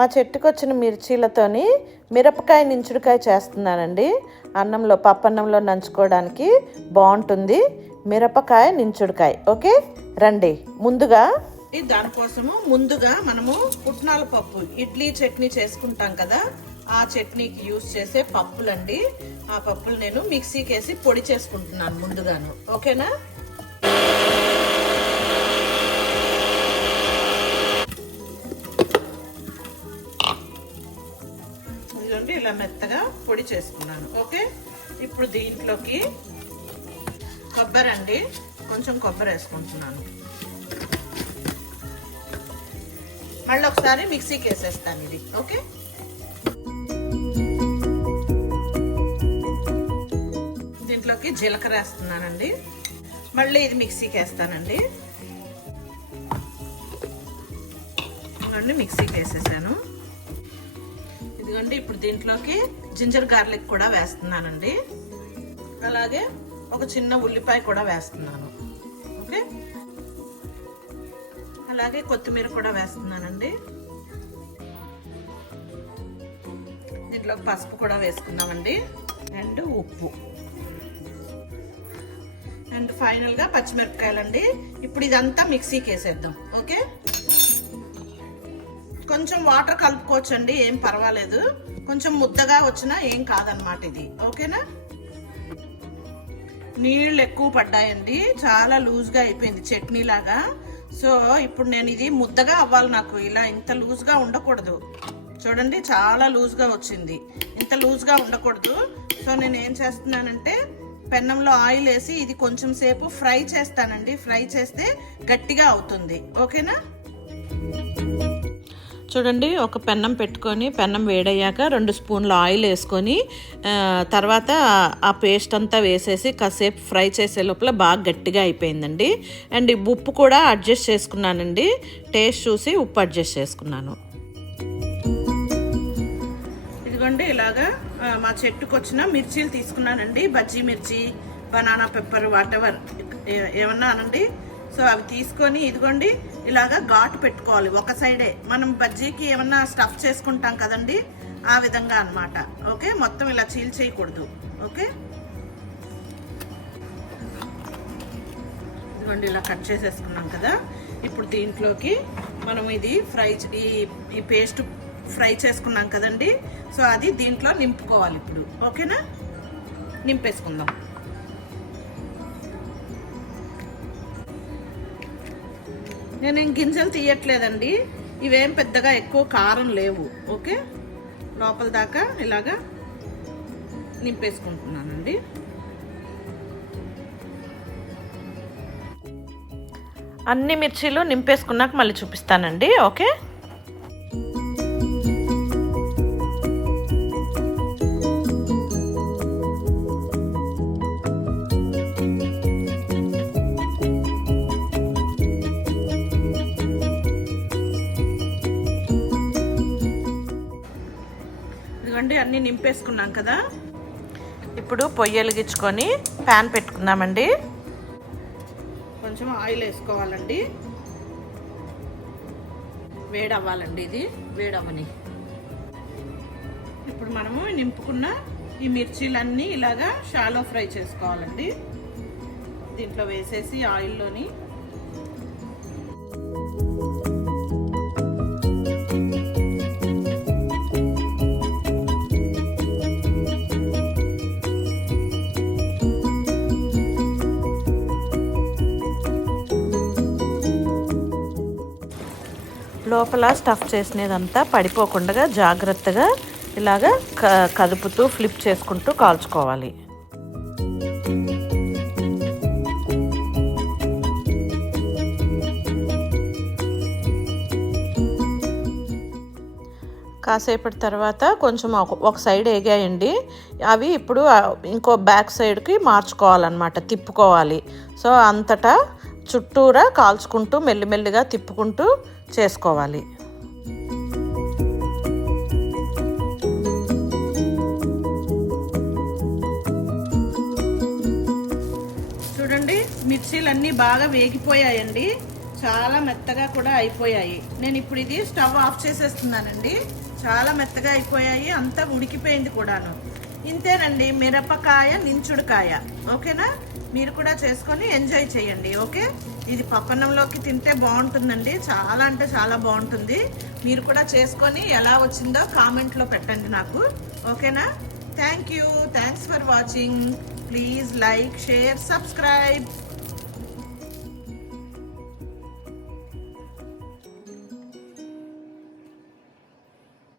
మా చెట్టుకు వచ్చిన మిర్చీలతోని మిరపకాయ నించుడుకాయ చేస్తున్నానండి. అన్నంలో పప్పన్నంలో నంచుకోవడానికి బాగుంటుంది. మిరపకాయ నించుడుకాయ ఓకే? రండి ముందుగా దానికోసము ముందుగా మనము పుట్నాల పప్పు ఇడ్లీ చట్నీ చేసుకుంటాం కదా ఆ చట్నీకి యూస్ చేసే పప్పులండి. ఆ పప్పులు నేను మిక్సీకి వేసి పొడి చేసుకుంటున్నాను ముందుగాను ఓకేనా? ఇదిగోండి ఇలా మెత్తగా పొడి చేసుకున్నాను. ఓకే? ఇప్పుడు దీంట్లోకి కొబ్బరి అండి. కొంచెం కొబ్బరి వేసుకుంటున్నాను. మళ్ళీ ఒకసారి మిక్సీకి వేసేస్తాను ఇది. ఓకే? దీంట్లోకి జీలకర్ర వేస్తున్నానండి. మళ్ళీ ఇది మిక్సీకి వేస్తానండి. మిక్సీకి వేసేసాను. ఇదిగండి ఇప్పుడు దీంట్లోకి జింజర్ గార్లిక్ కూడా వేస్తున్నానండి. అలాగే ఒక చిన్న ఉల్లిపాయ కూడా వేస్తున్నాను. ఓకే? అలాగే కొత్తిమీర కూడా వేస్తున్నానండి. దీంట్లో పసుపు కూడా వేసుకున్నామండి అండ్ ఉప్పు. అండ్ ఫైనల్గా పచ్చిమిరపకాయలండి. ఇప్పుడు ఇదంతా మిక్సీకి వేసేద్దాం. ఓకే? కొంచెం వాటర్ కలుపుకోవచ్చండి ఏం పర్వాలేదు. కొంచెం ముద్దగా వచ్చినా ఏం కాదనమాట ఇది. ఓకేనా? నీళ్ళు ఎక్కువ పడ్డాయండి. చాలా లూజ్గా అయిపోయింది చట్నీ లాగా సో ఇప్పుడు నేను ఇది ముద్దగా అవ్వాలి నాకు. ఇలా ఇంత లూజ్గా ఉండకూడదు. చూడండి చాలా లూజ్గా వచ్చింది. ఇంత లూజ్గా ఉండకూడదు. సో నేను ఏం చేస్తున్నానంటే పెన్నంలో ఆయిల్ వేసి ఇది కొంచెం సేపు ఫ్రై చేస్తానండి. ఫ్రై చేస్తే గట్టిగా అవుతుంది. ఓకేనా? చూడండి ఒక పెన్నం పెట్టుకొని పెన్నం వేడయ్యాక రెండు స్పూన్ల ఆయిల్ వేసుకొని తర్వాత ఆ పేస్ట్ అంతా వేసేసి కాసేపు ఫ్రై చేసే లోపల బాగా గట్టిగా అయిపోయిందండి. అండ్ ఈ ఉప్పు కూడా అడ్జస్ట్ చేసుకున్నానండి. టేస్ట్ చూసి ఉప్పు అడ్జస్ట్ చేసుకున్నాను. ఇదిగోండి ఇలాగా మా చెట్టుకు వచ్చిన మిర్చీలు తీసుకున్నానండి. బజ్జీ మిర్చి బనానా పెప్పర్ వాటెవర్. ఏమన్నా అనండి? సో అవి తీసుకొని ఇదిగోండి ఇలాగా ఘాటు పెట్టుకోవాలి. ఒక సైడే మనం బజ్జీకి ఏమన్నా స్టఫ్ చేసుకుంటాం కదండి ఆ విధంగా అన్నమాట. ఓకే? మొత్తం ఇలా చీల్చేయకూడదు ఓకే? ఇదిగోండి ఇలా కట్ చేసేసుకున్నాం కదా. ఇప్పుడు దీంట్లోకి మనం ఇది ఫ్రై ఈ ఈ పేస్ట్ ఫ్రై చేసుకున్నాం కదండి. సో అది దీంట్లో నింపుకోవాలి ఇప్పుడు. ఓకేనా? నింపేసుకుందాం. నేను గింజలు తీయట్లేదండి. ఇవేం పెద్దగా ఎక్కువ కారం లేవు. ఓకే? లోపల దాకా ఇలాగా నింపేసుకుంటున్నానండి. అన్ని మిర్చీలు నింపేసుకున్నాక మళ్ళీ చూపిస్తానండి. ఓకే? ఇదిగోండి అన్నీ నింపేసుకున్నాం కదా? ఇప్పుడు పొయ్యి వెలిగించుకొని ప్యాన్ పెట్టుకుందామండి. కొంచెం ఆయిల్ వేసుకోవాలండి. వేడవ్వాలండి ఇది వేడవని ఇప్పుడు మనము నింపుకున్న ఈ మిర్చీలన్నీ ఇలాగా షాలో ఫ్రై చేసుకోవాలండి. దీంట్లో వేసేసి ఆయిల్లోని లోపల స్టఫ్ చేసినదంతా పడిపోకుండా జాగ్రత్తగా ఇలాగా క కదుపుతూ ఫ్లిప్ చేసుకుంటూ కాల్చుకోవాలి. కాసేపటి తర్వాత కొంచెం ఒక సైడ్ ఎగాయండి అవి ఇప్పుడు ఇంకో బ్యాక్ సైడ్కి మార్చుకోవాలన్నమాట తిప్పుకోవాలి. సో అంతటా చుట్టూరా కాల్చుకుంటూ మెల్లిమెల్లిగా తిప్పుకుంటూ చేసుకోవాలి. చూడండి మిర్చీలన్నీ బాగా వేగిపోయాయండి. చాలా మెత్తగా కూడా అయిపోయాయి. నేను ఇప్పుడు ఇది స్టవ్ ఆఫ్ చేసేస్తున్నానండి. చాలా మెత్తగా అయిపోయాయి. అంతా ఉడికిపోయింది కూడాను. ఇంతేనండి మిరపకాయ నించుడుకాయ ఓకేనా? మీరు కూడా చేసుకొని ఎంజాయ్ చేయండి. ఓకే? ఇది పప్పన్నంలోకి తింటే బాగుంటుందండి. చాలా అంటే చాలా బాగుంటుంది. మీరు కూడా చేసుకొని ఎలా వచ్చిందో కామెంట్లో పెట్టండి నాకు. ఓకేనా? Thank you thanks for watching please like share subscribe